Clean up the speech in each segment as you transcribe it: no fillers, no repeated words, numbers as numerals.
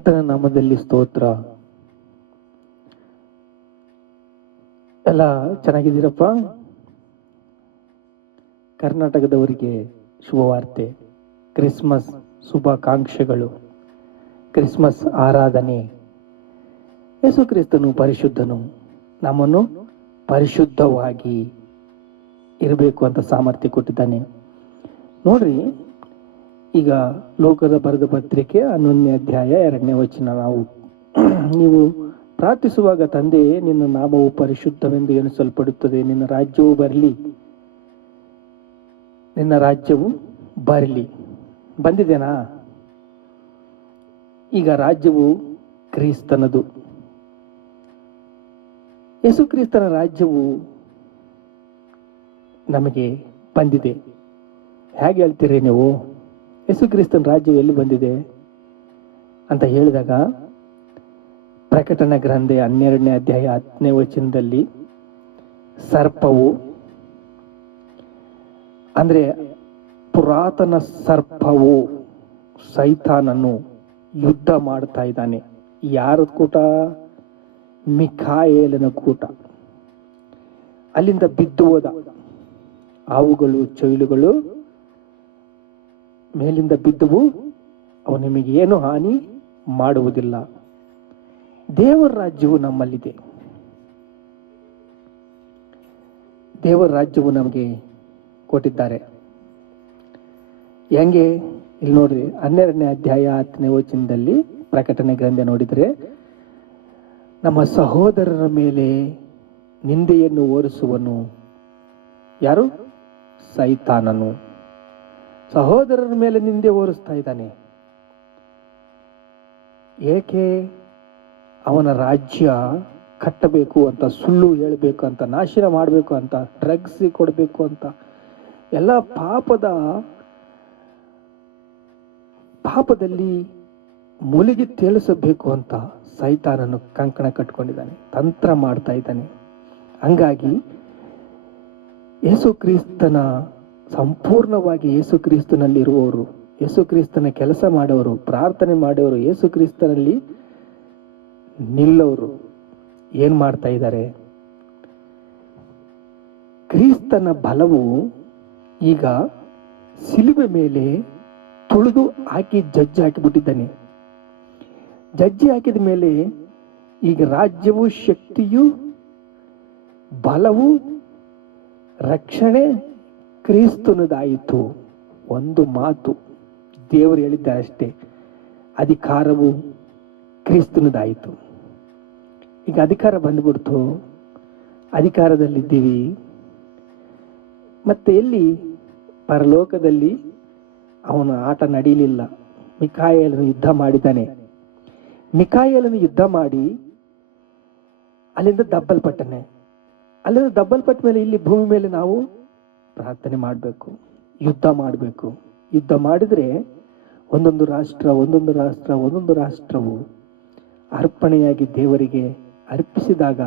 ಕರ್ತನ ನಾಮದಲ್ಲಿ ಸ್ತೋತ್ರ. ಎಲ್ಲ ಚೆನ್ನಾಗಿದ್ದೀರಪ್ಪ? ಕರ್ನಾಟಕದವರಿಗೆ ಶುಭವಾರ್ತೆ, ಕ್ರಿಸ್ಮಸ್ ಶುಭಾಕಾಂಕ್ಷೆಗಳು. ಕ್ರಿಸ್ಮಸ್ ಆರಾಧನೆ. ಯೇಸು ಕ್ರಿಸ್ತನು ಪರಿಶುದ್ಧನು, ನಮ್ಮನ್ನು ಪರಿಶುದ್ಧವಾಗಿ ಇರಬೇಕು ಅಂತ ಸಾಮರ್ಥ್ಯ ಕೊಟ್ಟಿದ್ದಾನೆ. ನೋಡ್ರಿ, ಈಗ ಲೋಕದ ಬರೆದ ಪತ್ರಿಕೆ 11ನೇ ಅಧ್ಯಾಯ 2ನೇ ವಚನ. ನೀವು ಪ್ರಾರ್ಥಿಸುವಾಗ, ತಂದೆಯೇ, ನಿನ್ನ ನಾಮವು ಪರಿಶುದ್ಧವೆಂದು ಎಣಿಸಲ್ಪಡುತ್ತದೆ, ನಿನ್ನ ರಾಜ್ಯವು ಬರಲಿ, ನಿನ್ನ ರಾಜ್ಯವು ಬರಲಿ. ಬಂದಿದೆನಾ? ಈಗ ರಾಜ್ಯವು ಕ್ರಿಸ್ತನದು. ಯೇಸು ಕ್ರಿಸ್ತನ ರಾಜ್ಯವು ನಮಗೆ ಬಂದಿದೆ. ಹೇಗೆ ಹೇಳ್ತೀರಿ ನೀವು? ಯೇಸು ಕ್ರಿಸ್ತನ ರಾಜ್ಯವು ಎಲ್ಲಿ ಬಂದಿದೆ ಅಂತ ಹೇಳಿದಾಗ, ಪ್ರಕಟಣೆ ಗ್ರಂಥ 12ನೇ ಅಧ್ಯಾಯ 10ನೇ ವಚನದಲ್ಲಿ ಸರ್ಪವು, ಅಂದ್ರೆ ಪುರಾತನ ಸರ್ಪವು ಸೈತಾನನ್ನು ಯುದ್ಧ ಮಾಡ್ತಾ ಇದ್ದಾನೆ. ಯಾರ ಕೂಟ? ಮಿಖಾಯೇಲನ ಕೂಟ. ಅಲ್ಲಿಂದ ಬಿದ್ದು ಹೋದ. ಹಾವುಗಳು, ಚೈಲುಗಳು ಮೇಲಿಂದ ಬಿದ್ದುವು, ಅವು ನಿಮಗೆ ಏನು ಹಾನಿ ಮಾಡುವುದಿಲ್ಲ. ದೇವರ ರಾಜ್ಯವು ನಮ್ಮಲ್ಲಿದೆ. ದೇವರ ರಾಜ್ಯವು ನಮಗೆ ಕೊಟ್ಟಿದ್ದಾರೆ. ಹೆಂಗೆ? ಇಲ್ಲಿ ನೋಡ್ರಿ, 12ನೇ ಅಧ್ಯಾಯ 10ನೇ ವಚನದಲ್ಲಿ ಪ್ರಕಟಣೆ ಗ್ರಂಥ ನೋಡಿದ್ರೆ, ನಮ್ಮ ಸಹೋದರರ ಮೇಲೆ ನಿಂದೆಯನ್ನು ಹೊರಿಸುವನು ಯಾರು? ಸೈತಾನನು. ಸಹೋದರರ ಮೇಲೆ ನಿಂದೆ ಹೊರಿಸ್ತಾ ಇದ್ದಾನೆ. ಏಕೆ? ಅವನ ರಾಜ್ಯ ಕಟ್ಟಬೇಕು ಅಂತ, ಸುಳ್ಳು ಹೇಳಬೇಕು ಅಂತ, ನಾಶನ ಮಾಡಬೇಕು ಅಂತ, ಡ್ರಗ್ಸ್ ಕೊಡಬೇಕು ಅಂತ, ಎಲ್ಲ ಪಾಪದಲ್ಲಿ ಮುಳುಗಿ ತೇಲಿಸಬೇಕು ಅಂತ ಸೈತಾನನು ಕಂಕಣ ಕಟ್ಕೊಂಡಿದ್ದಾನೆ, ತಂತ್ರ ಮಾಡ್ತಾ ಇದ್ದಾನೆ. ಹಂಗಾಗಿ ಯೇಸು ಕ್ರಿಸ್ತನ ಸಂಪೂರ್ಣವಾಗಿ ಯೇಸು ಕ್ರಿಸ್ತನಲ್ಲಿರುವವರು, ಯೇಸು ಕ್ರಿಸ್ತನ ಕೆಲಸ ಮಾಡೋರು, ಪ್ರಾರ್ಥನೆ ಮಾಡೋರು, ಯೇಸು ಕ್ರಿಸ್ತನಲ್ಲಿ ನಿಲ್ಲೋರು ಏನ್ ಮಾಡ್ತಾ ಇದ್ದಾರೆ? ಕ್ರಿಸ್ತನ ಬಲವು ಈಗ ಸಿಲುಬೆ ಮೇಲೆ ತುಳಿದು ಹಾಕಿ ಜಜ್ಜಿ ಹಾಕಿಬಿಟ್ಟಿದ್ದಾನೆ. ಜಜ್ಜಿ ಹಾಕಿದ ಮೇಲೆ ಈಗ ರಾಜ್ಯವು, ಶಕ್ತಿಯು, ಬಲವು, ರಕ್ಷಣೆ ಕ್ರಿಸ್ತನದಾಯಿತು. ಒಂದು ಮಾತು ದೇವರು ಹೇಳಿದ್ದಾರೆ ಅಷ್ಟೇ, ಅಧಿಕಾರವು ಕ್ರಿಸ್ತನದಾಯಿತು. ಈಗ ಅಧಿಕಾರ ಬಂದ್ಬಿಡ್ತು, ಅಧಿಕಾರದಲ್ಲಿದ್ದೀವಿ. ಮತ್ತೆ ಎಲ್ಲಿ? ಪರಲೋಕದಲ್ಲಿ ಅವನ ಆಟ ನಡೀಲಿಲ್ಲ. ಮಿಖಾಯೇಲನು ಯುದ್ಧ ಮಾಡಿದ್ದಾನೆ. ಮಿಖಾಯೇಲನು ಯುದ್ಧ ಮಾಡಿ ಅಲ್ಲಿಂದ ದಬ್ಬಲ್ಪಟ್ಟನೆ. ಅಲ್ಲಿಂದ ದಬ್ಬಲ್ಪಟ್ಟ ಮೇಲೆ ಇಲ್ಲಿ ಭೂಮಿ ಮೇಲೆ ನಾವು ಪ್ರಾರ್ಥನೆ ಮಾಡಬೇಕು, ಯುದ್ಧ ಮಾಡಬೇಕು. ಯುದ್ಧ ಮಾಡಿದ್ರೆ ಒಂದೊಂದು ರಾಷ್ಟ್ರವು ಅರ್ಪಣೆಯಾಗಿ ದೇವರಿಗೆ ಅರ್ಪಿಸಿದಾಗ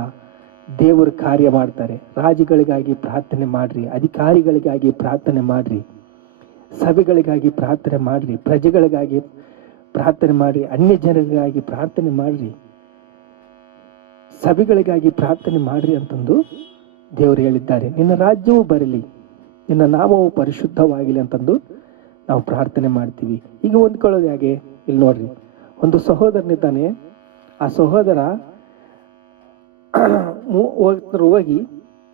ದೇವರು ಕಾರ್ಯ ಮಾಡ್ತಾರೆ. ರಾಜುಗಳಿಗಾಗಿ ಪ್ರಾರ್ಥನೆ ಮಾಡ್ರಿ, ಅಧಿಕಾರಿಗಳಿಗಾಗಿ ಪ್ರಾರ್ಥನೆ ಮಾಡ್ರಿ, ಸಭೆಗಳಿಗಾಗಿ ಪ್ರಾರ್ಥನೆ ಮಾಡ್ರಿ, ಪ್ರಜೆಗಳಿಗಾಗಿ ಪ್ರಾರ್ಥನೆ ಮಾಡ್ರಿ, ಅನ್ಯ ಜನರಿಗಾಗಿ ಪ್ರಾರ್ಥನೆ ಮಾಡ್ರಿ, ಸಭೆಗಳಿಗಾಗಿ ಪ್ರಾರ್ಥನೆ ಮಾಡ್ರಿ ಅಂತಂದು ದೇವರು ಹೇಳಿದ್ದಾರೆ. ನಿನ್ನ ರಾಜ್ಯವು ಬರಲಿ, ನಿನ್ನ ನಾಮವು ಪರಿಶುದ್ಧವಾಗಿಲಿ ಅಂತಂದು ನಾವು ಪ್ರಾರ್ಥನೆ ಮಾಡ್ತೀವಿ. ಈಗ ಹೊಂದ್ಕೊಳ್ಳೋದು ಹೇಗೆ? ಇಲ್ಲಿ ನೋಡ್ರಿ, ಒಂದು ಸಹೋದರನಿದ್ದಾನೆ. ಆ ಸಹೋದರ ಹೋಗಿ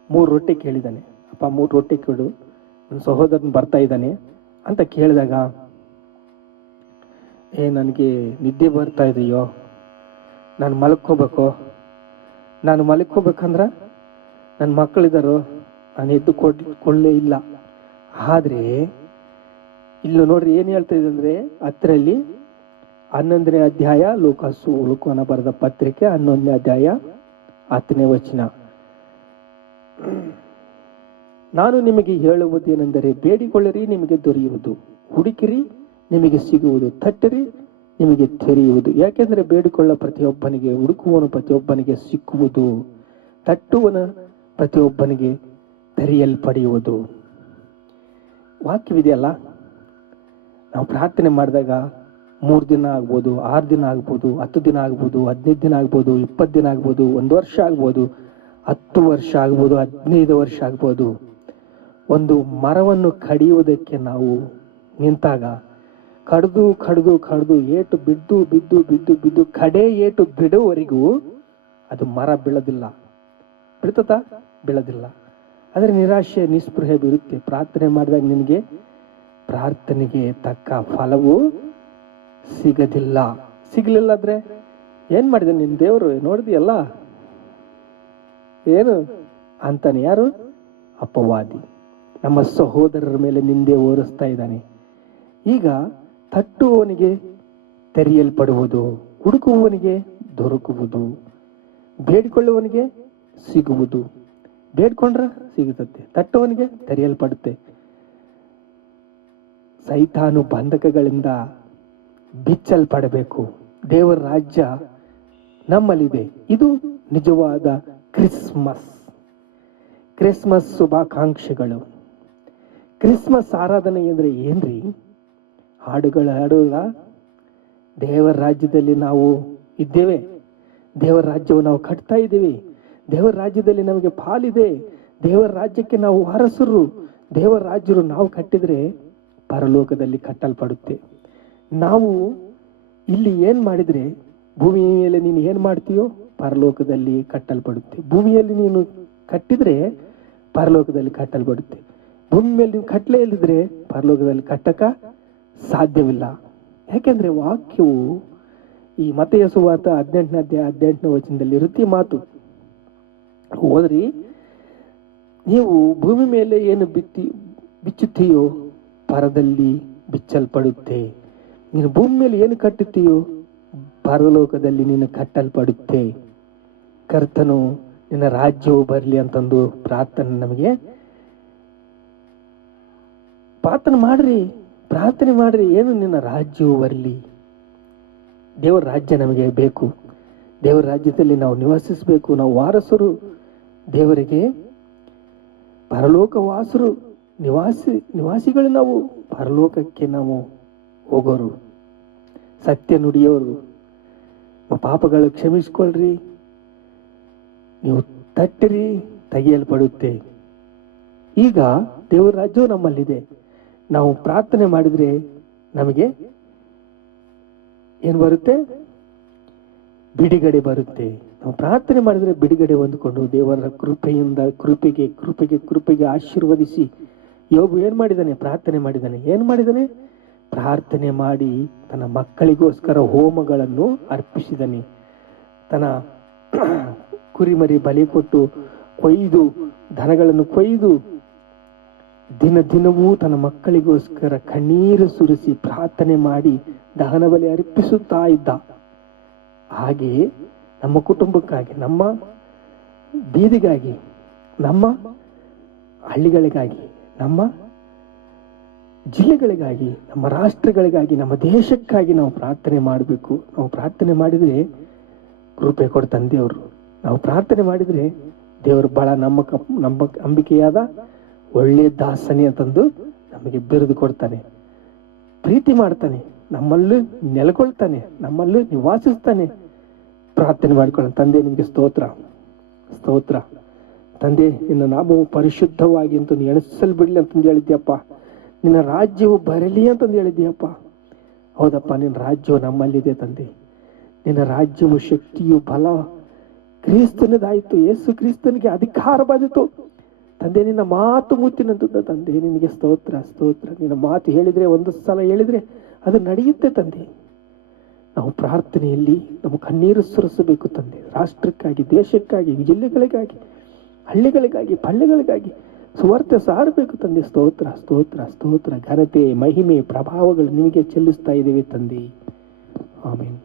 3 ರೊಟ್ಟಿ ಕೇಳಿದ್ದಾನೆ. ಅಪ್ಪ 3 ರೊಟ್ಟಿ ಕೊಡು, ನನ್ನ ಸಹೋದರನ್ ಬರ್ತಾ ಇದ್ದಾನೆ ಅಂತ ಕೇಳಿದಾಗ, ನನಗೆ ನಿದ್ದೆ ಬರ್ತಾ ಇದೆಯೋ, ನಾನು ಮಲ್ಕೋಬೇಕಂದ್ರ ನನ್ನ ಮಕ್ಕಳಿದ್ದಾರೋ, ನಾನು ಎದ್ದು ಕೊಳ್ಳೇ ಇಲ್ಲ. ಆದ್ರೆ ಇಲ್ಲೂ ನೋಡ್ರಿ ಏನ್ ಹೇಳ್ತಾ ಇದೆ ಅಂದ್ರೆ, 10ರಲ್ಲಿ 11ನೇ ಅಧ್ಯಾಯ, ಲೂಕನ ಬರೆದ ಪತ್ರಿಕೆ 11ನೇ ಅಧ್ಯಾಯ 10ನೇ ವಚನ. ನಾನು ನಿಮಗೆ ಹೇಳುವುದೇನೆಂದರೆ, ಬೇಡಿಕೊಳ್ಳಿರಿ ನಿಮಗೆ ದೊರೆಯುವುದು, ಹುಡುಕಿರಿ ನಿಮಗೆ ಸಿಗುವುದು, ತಟ್ಟಿರಿ ನಿಮಗೆ ತೆರೆಯುವುದು. ಯಾಕೆಂದ್ರೆ ಬೇಡಿಕೊಳ್ಳ ಪ್ರತಿಯೊಬ್ಬನಿಗೆ, ಹುಡುಕುವನು ಪ್ರತಿಯೊಬ್ಬನಿಗೆ ಸಿಕ್ಕುವುದು, ತಟ್ಟುವನ ಪ್ರತಿಯೊಬ್ಬನಿಗೆ ತೆರೆಯಲ್ಪಡೆಯುವುದು. ವಾಕ್ಯವಿದೆಯಲ್ಲ, ನಾವು ಪ್ರಾರ್ಥನೆ ಮಾಡಿದಾಗ 3 ದಿನ ಆಗ್ಬೋದು, 6 ದಿನ ಆಗ್ಬೋದು, 10 ದಿನ ಆಗ್ಬೋದು, 15 ದಿನ ಆಗ್ಬೋದು, 20 ದಿನ ಆಗ್ಬೋದು, 1 ವರ್ಷ ಆಗ್ಬೋದು, 10 ವರ್ಷ ಆಗ್ಬೋದು, 15 ವರ್ಷ ಆಗ್ಬೋದು. ಒಂದು ಮರವನ್ನು ಕಡಿಯುವುದಕ್ಕೆ ನಾವು ನಿಂತಾಗ ಕಡ್ದು ಕಡ್ದು ಕಡ್ದು ಏಟು ಬಿದ್ದು ಬಿದ್ದು ಬಿದ್ದು ಬಿದ್ದು ಕಡೆ ಏಟು ಬಿಡುವವರೆಗೂ ಅದು ಮರ ಬೀಳೋದಿಲ್ಲ. ಬೀಳ್ತದ? ಬೀಳೋದಿಲ್ಲ. ಆದರೆ ನಿರಾಶೆ, ನಿಸ್ಪೃಹೆ ಬೀರುತ್ತೆ. ಪ್ರಾರ್ಥನೆ ಮಾಡಿದಾಗ ನಿನಗೆ ಪ್ರಾರ್ಥನೆಗೆ ತಕ್ಕ ಫಲವು ಸಿಗದಿಲ್ಲ. ಸಿಗಲಿಲ್ಲ ಆದ್ರೆ ಏನ್ ಮಾಡಿದೆ ನಿನ್ ದೇವರು? ನೋಡಿದೆಯಲ್ಲ ಏನು ಅಂತಾನೆ. ಯಾರು? ಅಪವಾದಿ. ನಮ್ಮ ಸಹೋದರರ ಮೇಲೆ ನಿಂದೆ ಹೊರಿಸ್ತಾ ಇದ್ದಾನೆ. ಈಗ ತಟ್ಟುವವನಿಗೆ ತೆರೆಯಲ್ಪಡುವುದು, ಹುಡುಕುವವನಿಗೆ ದೊರಕುವುದು, ಬೇಡಿಕೊಳ್ಳುವವನಿಗೆ ಸಿಗುವುದು. ಬೇಡ್ಕೊಂಡ್ರೆ ಸಿಗುತ್ತದೆ, ತಟ್ಟುವವನಿಗೆ ತೆರೆಯಲ್ಪಡುತ್ತೆ. ಸೈತಾನು ಬಂಧಕಗಳಿಂದ ಬಿಚ್ಚಲ್ಪಡಬೇಕು. ದೇವರ ರಾಜ್ಯ ನಮ್ಮಲ್ಲಿದೆ. ಇದು ನಿಜವಾದ ಕ್ರಿಸ್ಮಸ್. ಕ್ರಿಸ್ಮಸ್ ಶುಭಾಕಾಂಕ್ಷೆಗಳು. ಕ್ರಿಸ್ಮಸ್ ಆರಾಧನೆ ಅಂದ್ರೆ ಏನ್ರಿ? ಹಾಡುಗಳು ಹಾಡೋಲ್ಲ. ದೇವರ ರಾಜ್ಯದಲ್ಲಿ ನಾವು ಇದ್ದೇವೆ. ದೇವರ ರಾಜ್ಯವು ನಾವು ಕಟ್ತಾ ಇದ್ದೀವಿ. ದೇವರ ರಾಜ್ಯದಲ್ಲಿ ನಮಗೆ ಪಾಲಿದೆ. ದೇವರ ರಾಜ್ಯಕ್ಕೆ ನಾವು ವಾರಸರು. ದೇವರ ರಾಜ್ಯರು ನಾವು ಕಟ್ಟಿದ್ರೆ ಪರಲೋಕದಲ್ಲಿ ಕಟ್ಟಲ್ಪಡುತ್ತೆ. ನಾವು ಇಲ್ಲಿ ಏನ್ ಮಾಡಿದ್ರೆ ಭೂಮಿಯ ಮೇಲೆ ನೀನು ಏನ್ ಮಾಡ್ತೀಯೋ ಪರಲೋಕದಲ್ಲಿ ಕಟ್ಟಲ್ಪಡುತ್ತೆ. ಭೂಮಿಯಲ್ಲಿ ನೀನು ಕಟ್ಟಿದ್ರೆ ಪರಲೋಕದಲ್ಲಿ ಕಟ್ಟಲ್ಪಡುತ್ತೆ. ಭೂಮಿ ಮೇಲೆ ನೀವು ಕಟ್ಟಲೇ ಇಲ್ಲದಿದ್ರೆ ಪರಲೋಕದಲ್ಲಿ ಕಟ್ಟಕ ಸಾಧ್ಯವಿಲ್ಲ. ಯಾಕೆಂದ್ರೆ ವಾಕ್ಯವು ಈ ಮತ್ತೆಯ ಸುವಾರ್ತ 18ನೇ ಅಧ್ಯಾಯ 18ನೇ ವಚನದಲ್ಲಿ ಇರುತ್ತೆ ಮಾತು. ಹೋದ್ರಿ, ನೀವು ಭೂಮಿ ಮೇಲೆ ಏನು ಬಿಚ್ಚುತ್ತೀಯೋ ಪರದಲ್ಲಿ ಬಿಚ್ಚಲ್ಪಡುತ್ತೆ. ನೀನು ಭೂಮಿ ಮೇಲೆ ಏನು ಕಟ್ಟುತ್ತೀಯೋ ಪರಲೋಕದಲ್ಲಿ ನೀನು ಕಟ್ಟಲ್ಪಡುತ್ತೆ. ಕರ್ತನು ನಿನ್ನ ರಾಜ್ಯವು ಬರಲಿ ಅಂತಂದು ಪ್ರಾರ್ಥನೆ ನಮಗೆ ಪ್ರಾರ್ಥನೆ ಮಾಡ್ರಿ. ಏನು? ನಿನ್ನ ರಾಜ್ಯವು ಬರಲಿ. ದೇವರ ರಾಜ್ಯ ನಮಗೆ ಬೇಕು. ದೇವರ ರಾಜ್ಯದಲ್ಲಿ ನಾವು ನಿವಾಸಿಸಬೇಕು. ನಾವು ವಾರಸರು, ದೇವರಿಗೆ ಪರಲೋಕ ವಾಸರು, ನಿವಾಸಿಗಳು. ನಾವು ಪರಲೋಕಕ್ಕೆ ನಾವು ಹೋಗೋರು, ಸತ್ಯ ನುಡಿಯೋರು. ಪಾಪಗಳು ಕ್ಷಮಿಸ್ಕೊಳ್ರಿ, ನೀವು ತಟ್ಟಿರಿ, ತೆಗೆಯಲ್ಪಡುತ್ತೆ. ಈಗ ದೇವರ ರಾಜ್ಯವು ನಮ್ಮಲ್ಲಿದೆ. ನಾವು ಪ್ರಾರ್ಥನೆ ಮಾಡಿದ್ರೆ ನಮಗೆ ಏನು ಬರುತ್ತೆ? ಬಿಡುಗಡೆ ಬರುತ್ತೆ. ನಾವು ಪ್ರಾರ್ಥನೆ ಮಾಡಿದ್ರೆ ಬಿಡುಗಡೆ ಹೊಂದಿಕೊಂಡು ದೇವರ ಕೃಪೆಯಿಂದ ಕೃಪೆಗೆ ಆಶೀರ್ವದಿಸಿ. ಯೋಬು ಏನ್ ಮಾಡಿದಾನೆ? ಪ್ರಾರ್ಥನೆ ಮಾಡಿದಾನೆ. ಏನ್ ಮಾಡಿದಾನೆ? ಪ್ರಾರ್ಥನೆ ಮಾಡಿ ತನ್ನ ಮಕ್ಕಳಿಗೋಸ್ಕರ ಹೋಮಗಳನ್ನು ಅರ್ಪಿಸಿದನೆ. ತನ್ನ ಕುರಿಮರಿ ಬಲಿ ಕೊಟ್ಟು ಕೊಯ್ದು, ದನಗಳನ್ನು ಕೊಯ್ದು ದಿನವೂ ತನ್ನ ಮಕ್ಕಳಿಗೋಸ್ಕರ ಕಣ್ಣೀರು ಸುರಿಸಿ ಪ್ರಾರ್ಥನೆ ಮಾಡಿ ದಹನ ಬಲಿ ಅರ್ಪಿಸುತ್ತಾ ಇದ್ದ. ಹಾಗೆಯೇ ನಮ್ಮ ಕುಟುಂಬಕ್ಕಾಗಿ, ನಮ್ಮ ಬೀದಿಗಾಗಿ, ನಮ್ಮ ಹಳ್ಳಿಗಳಿಗಾಗಿ, ನಮ್ಮ ಜಿಲ್ಲೆಗಳಿಗಾಗಿ, ನಮ್ಮ ರಾಷ್ಟ್ರಗಳಿಗಾಗಿ, ನಮ್ಮ ದೇಶಕ್ಕಾಗಿ ನಾವು ಪ್ರಾರ್ಥನೆ ಮಾಡಬೇಕು. ನಾವು ಪ್ರಾರ್ಥನೆ ಮಾಡಿದ್ರೆ ಕೃಪೆ ಕೊಡ್ತಾನೆ ದೇವರು. ನಾವು ಪ್ರಾರ್ಥನೆ ಮಾಡಿದ್ರೆ ದೇವರು ಬಹಳ ನಮ್ಮ ಅಂಬಿಕೆಯಾದ ಒಳ್ಳೆ ದಾಸನೆ ಅಂತಂದು ನಮಗೆ ಬಿರುದು ಕೊಡ್ತಾನೆ, ಪ್ರೀತಿ ಮಾಡ್ತಾನೆ, ನಮ್ಮಲ್ಲೂ ನೆಲೆಗೊಳ್ತಾನೆ, ನಮ್ಮಲ್ಲೂ ನಿವಾಸಿಸ್ತಾನೆ. ಪ್ರಾರ್ಥನೆ ಮಾಡಿಕೊಳ್ಳೋಣ. ತಂದೆ, ನಿಮಗೆ ಸ್ತೋತ್ರ. ತಂದೆ, ನಿನ್ನ ನಾಮವು ಪರಿಶುದ್ಧವಾಗಿ ಅಂತಂದು ಎಣಿಸಲ್ಬಿಡ್ಲಿ ಅಂತಂದು ಹೇಳಿದ್ಯಪ್ಪ. ನಿನ್ನ ರಾಜ್ಯವು ಬರಲಿ ಅಂತಂದು ಹೇಳಿದ್ಯಪ್ಪ. ಹೌದಪ್ಪ, ನಿನ್ನ ರಾಜ್ಯವು ನಮ್ಮಲ್ಲಿದೆ ತಂದೆ. ನಿನ್ನ ರಾಜ್ಯವು ಶಕ್ತಿಯು ಬಲ ಕ್ರಿಸ್ತನದಾಯಿತು. ಯೇಸು ಕ್ರಿಸ್ತನಿಗೆ ಅಧಿಕಾರ ಬಂದಿತು ತಂದೆ. ನಿನ್ನ ಮಾತು ಮುತ್ತಿನಂತದ್ದು ತಂದೆ. ನಿನಗೆ ಸ್ತೋತ್ರ. ನಿನ್ನ ಮಾತು ಹೇಳಿದ್ರೆ, ಒಂದು ಸಲ ಹೇಳಿದ್ರೆ ಅದು ನಡೆಯುತ್ತೆ ತಂದೆ. ನಾವು ಪ್ರಾರ್ಥನೆಯಲ್ಲಿ ನಮ್ಮ ಕಣ್ಣೀರು ಸುರಿಸಬೇಕು ತಂದೆ. ರಾಷ್ಟ್ರಕ್ಕಾಗಿ, ದೇಶಕ್ಕಾಗಿ, ಜಿಲ್ಲೆಗಳಿಗಾಗಿ, ಹಳ್ಳಿಗಳಿಗಾಗಿ, ಪಳ್ಳಿಗಳಿಗಾಗಿ ಸುವಾರ್ತೆ ಸಾರಬೇಕು ತಂದೆ. ಸ್ತೋತ್ರ. ಘನತೆ, ಮಹಿಮೆ, ಪ್ರಭಾವಗಳು ನಿಮಗೆ ಚೆಲ್ಲಿಸ್ತಾ ಇದ್ದೇವೆ ತಂದೆ. ಆಮೇನ್.